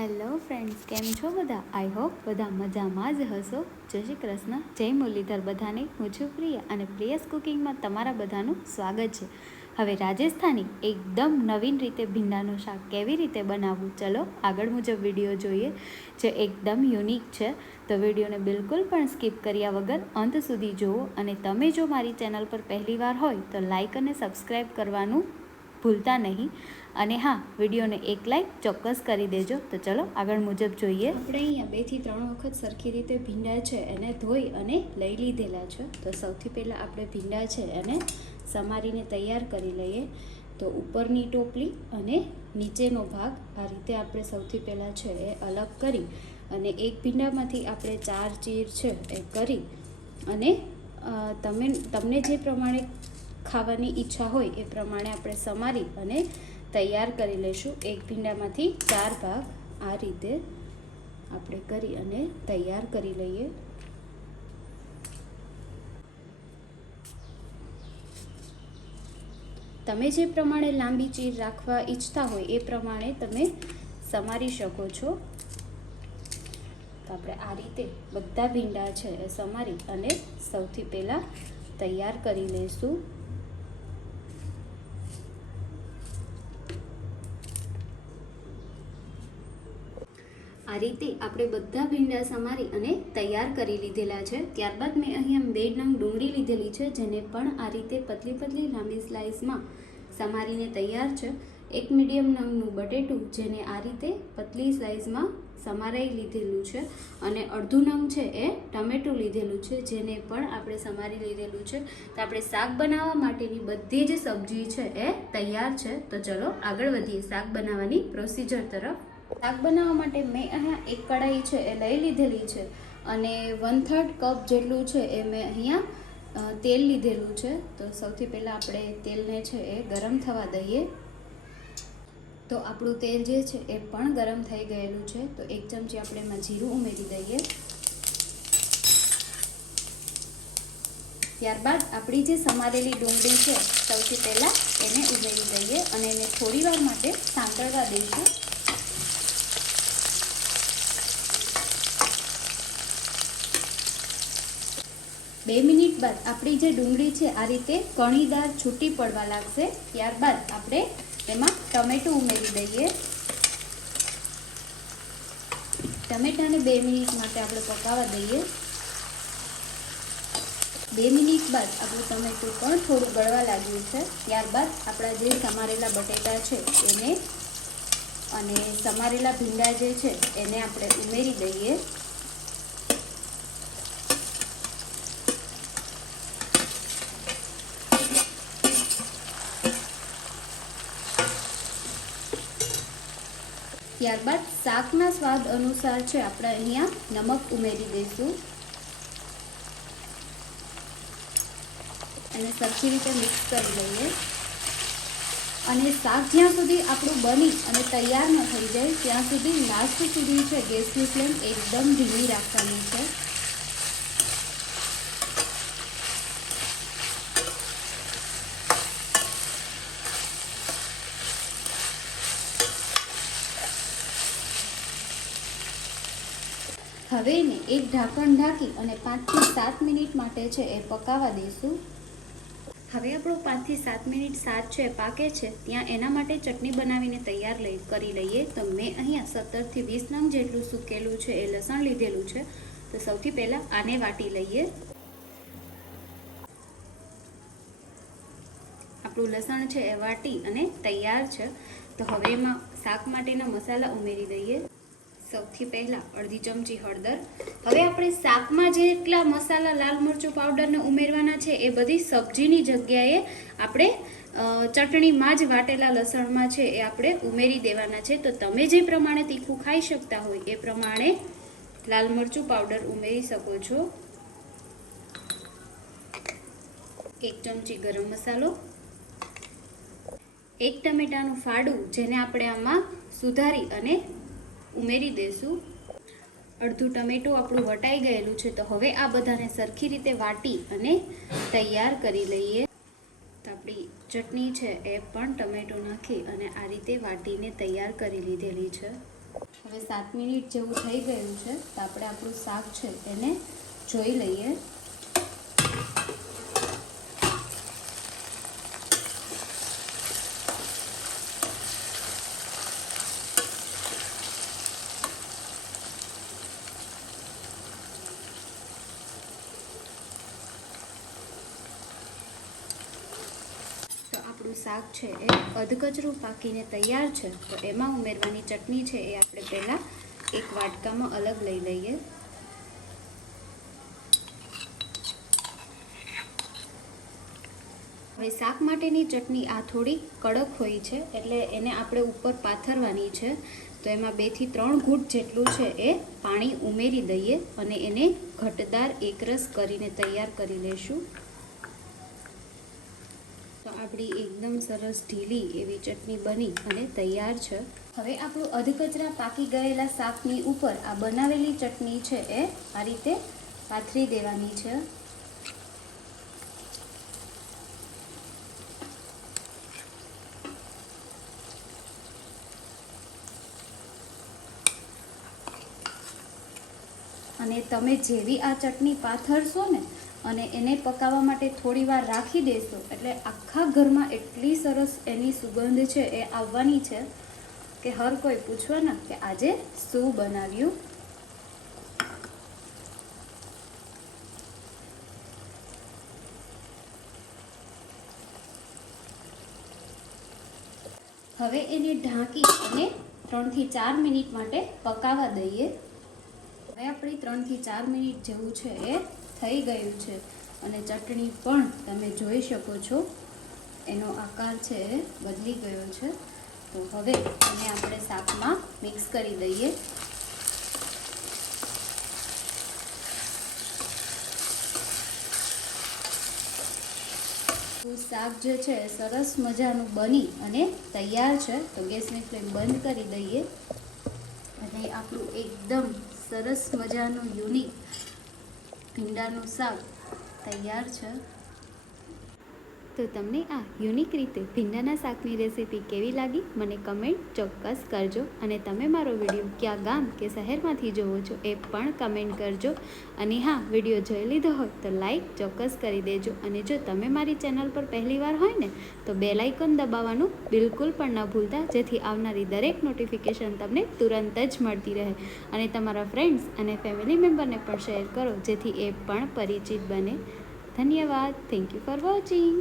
Hello friends, કેમ છો બધા? આઈ હોપ બધા મજામાં જ હશો. જય શ્રી કૃષ્ણ, જય મુરલીધર બધાને. હું છું પ્રિયા અને પ્રિયાસ કુકિંગમાં તમારા બધાનું સ્વાગત છે. હવે રાજસ્થાની એકદમ નવીન રીતે ભીંડાનું શાક કેવી રીતે બનાવવું, ચલો આગળ મુજબ વિડીયો જોઈએ, જે એકદમ યુનિક છે. તો વિડીયોને બિલકુલ પણ સ્કીપ કર્યા વગર અંત સુધી જુઓ. અને તમે જો મારી ચેનલ પર પહેલીવાર હોય તો લાઈક અને સબસ્ક્રાઈબ કરવાનું ભૂલતા નહીં. અને હા, વિડીયોને એક લાઈક ચોક્કસ કરી દેજો. તો ચલો આગળ મુજબ જોઈએ. આપણે અહીંયા 2 થી 3 વખત સરખી રીતે ભીંડા છે એને ધોઈ અને લઈ લીધેલા છે. તો સૌથી પહેલાં આપણે ભીંડા છે એને સમારીને તૈયાર કરી લઈએ. તો ઉપરની ટોપલી અને નીચેનો ભાગ આ રીતે આપણે સૌથી પહેલાં છે એ અલગ કરી અને એક ભીંડામાંથી આપણે 4 ચીર છે એ કરી અને તમને જે પ્રમાણે ખાવાની ઈચ્છા હોય એ પ્રમાણે આપણે સમારી અને તૈયાર કરી લઈશું. એક ભીંડામાંથી 4 ભાગ આ રીતે આપણે કરી અને તૈયાર કરી લઈએ. તમે જે પ્રમાણે લાંબી ચીર રાખવા ઈચ્છતા હોય એ પ્રમાણે તમે સમારી શકો છો. તો આપણે આ રીતે બધા ભીંડા છે એ સમારી અને સૌથી પહેલાં તૈયાર કરી લઈશું. આ રીતે આપણે બધા ભીંડા સમારી અને તૈયાર કરી લીધેલા છે. ત્યારબાદ મેં અહીંયા 2 નંગ ડુંગળી લીધેલી છે, જેને પણ આ રીતે પતલી પતલી લાંબી સ્લાઇસમાં સમારીને તૈયાર છે. એક મીડિયમ નંગનું બટેટું, જેને આ રીતે પતલી સ્લાઇસમાં સમારાઈ લીધેલું છે. અને અડધું નંગ છે એ ટમેટું લીધેલું છે, જેને પણ આપણે સમારી લીધેલું છે. તો આપણે શાક બનાવવા માટેની બધી જ સબ્જી છે એ તૈયાર છે. તો ચલો આગળ વધીએ શાક બનાવવાની પ્રોસિજર તરફ. શાક બનાવવા માટે મેં અહીંયા એક કઢાઈ છે એ લઈ લીધેલી છે અને 1/3 કપ જેટલું છે એ મેં અહીંયા તેલ લીધેલું છે. તો સૌથી પહેલાં આપણે તેલને છે એ ગરમ થવા દઈએ. તો આપણું તેલ જે છે એ પણ ગરમ થઈ ગયેલું છે. તો 1 ચમચી આપણે એમાં જીરું ઉમેરી દઈએ. ત્યારબાદ આપણી જે સમારેલી ડુંગળી છે સૌથી પહેલાં એને ઉમેરી દઈએ અને એને થોડી વાર માટે સાંતળવા દઈશું. બે મિનિટ બાદ આપણી જે ડુંગળી છે આ રીતે કણીદાર છૂટી પડવા લાગશે. ત્યારબાદ આપણે એમાં ટમેટું ઉમેરી દઈએ. ટમેટાને 2 મિનિટ માટે આપણે પકાવવા દઈએ. 2 મિનિટ બાદ આપણું ટમેટું પણ થોડું ગળવા લાગ્યું છે. ત્યારબાદ આપણા જે સમારેલા બટેટા છે એને અને સમારેલા ભીંડા જે છે એને આપણે ઉમેરી દઈએ. ત્યારબાદ શાકના સ્વાદ અનુસાર છે આપણે અહીંયા નમક ઉમેરી દઈશું અને સરખી રીતે મિક્સ કરી લઈએ. અને શાક જ્યાં સુધી આપણું બની અને તૈયાર ન થઈ જાય ત્યાં સુધી લાસ્ટ સુધી છે ગેસની ફ્લેમ એકદમ ધીમી રાખવાની છે. હવે એને એક ઢાંકણ ઢાંકી અને 5 થી 7 મિનિટ માટે છે એ પકાવવા દઈશું. હવે આપણું 5 થી 7 મિનિટ શાક છે પાકે છે ત્યાં એના માટે ચટણી બનાવીને તૈયાર કરી લઈએ. તો મેં અહીંયા 17 થી 20 નંગ જેટલું સૂકેલું છે એ લસણ લીધેલું છે. તો સૌથી પહેલાં આને વાટી લઈએ. આપણું લસણ છે એ વાટી અને તૈયાર છે. તો હવે એમાં શાક માટેના મસાલા ઉમેરી દઈએ. સૌથી પહેલાં અડધી ચમચી હળદર. હવે આપણે શાકમાં જેટલા મસાલા લાલ મરચું પાવડરને ઉમેરવાના છે એ બધી સબ્જીની જગ્યાએ આપણે ચટણીમાં જ વાટેલા લસણમાં છે એ આપણે ઉમેરી દેવાના છે. તો તમે જે પ્રમાણે તીખું ખાઈ શકતા હોય એ પ્રમાણે લાલ મરચું પાવડર ઉમેરી શકો છો. 1 ચમચી ગરમ મસાલો, 1 ટમેટાનું ફાડું જેને આપણે આમાં સુધારી અને ઉમેરી દઈશું. અડધું ટમેટું આપણું વટાઈ ગયેલું છે. તો હવે આ બધાને સરખી રીતે વાટી અને તૈયાર કરી લઈએ. તો આપણી ચટણી છે એ પણ ટમેટું નાખી અને આ રીતે વાટીને તૈયાર કરી લીધેલી છે. હવે 7 મિનિટ જેવું થઈ ગયું છે, તો આપણે આપણું શાક છે એને જોઈ લઈએ. આપણું શાક છે એ અધકચરું પાકીને તૈયાર છે. તો એમાં ઉમેરવાની ચટણી છે એ આપણે પહેલાં એક વાટકામાં અલગ લઈ લઈએ. હવે શાક માટેની ચટણી આ થોડી કડક હોય છે, એટલે એને આપણે ઉપર પાથરવાની છે. તો એમાં 2 થી 3 ઘૂંટ જેટલું છે એ પાણી ઉમેરી દઈએ અને એને ઘટદાર એકરસ કરીને તૈયાર કરી લઈશું. તો આપણી એકદમ સરસ ઢીલી એવી ચટણી બની અને તૈયાર છે. હવે આપણું અધકચરા પાકી ગયેલા શાકની ઉપર આ બનાવેલી ચટણી છે એ આ રીતે પાથરી દેવાની છે. અને તમે જેવી આ ચટણી પાથરશો ને અને એને પકાવવા માટે થોડી વાર રાખી દેશો, એટલે આખા ઘરમાં એટલી સરસ એની સુગંધ છે એ આવવાની છે કે હર કોઈ પૂછવાના કે આજે શું બનાવ્યું. હવે એને ઢાંકી અને 3 થી 4 મિનિટ માટે પકાવવા દઈએ. હવે આપણી 3 થી 4 મિનિટ જેવું છે એ થઈ ગયું છે અને ચટણી પણ તમે જોઈ શકો છો એનો આકાર છે એ બદલી ગયો છે. તો હવે એને આપણે શાકમાં મિક્સ કરી દઈએ. શાક જે છે સરસ મજાનું બની અને તૈયાર છે. તો ગેસની ફ્લેમ બંધ કરી દઈએ અને આપણું એકદમ સરસ મજાનું યુનિક ભીંડાનું શાક તૈયાર છે. તો તમને આ યુનિક રીતે ભીંડાના શાકની રેસીપી કેવી લાગી મને કમેન્ટ ચોક્કસ કરજો. અને તમે મારો વિડીયો કયા ગામ કે શહેરમાંથી જોવો છો એ પણ કમેન્ટ કરજો. અને હા, વિડીયો જોઈ લીધો હોય તો લાઈક ચોક્કસ કરી દેજો. અને જો તમે મારી ચેનલ પર પહેલીવાર હોય ને તો બેલ આઇકોન દબાવવાનું બિલકુલ પણ ન ભૂલતા, જેથી આવનારી દરેક નોટિફિકેશન તમને તુરંત જ મળતી રહે. અને તમારા ફ્રેન્ડ્સ અને ફેમિલી મેમ્બરને પણ શેર કરો, જેથી એ પણ પરિચિત બને. ધન્યવાદ. Thank you for watching.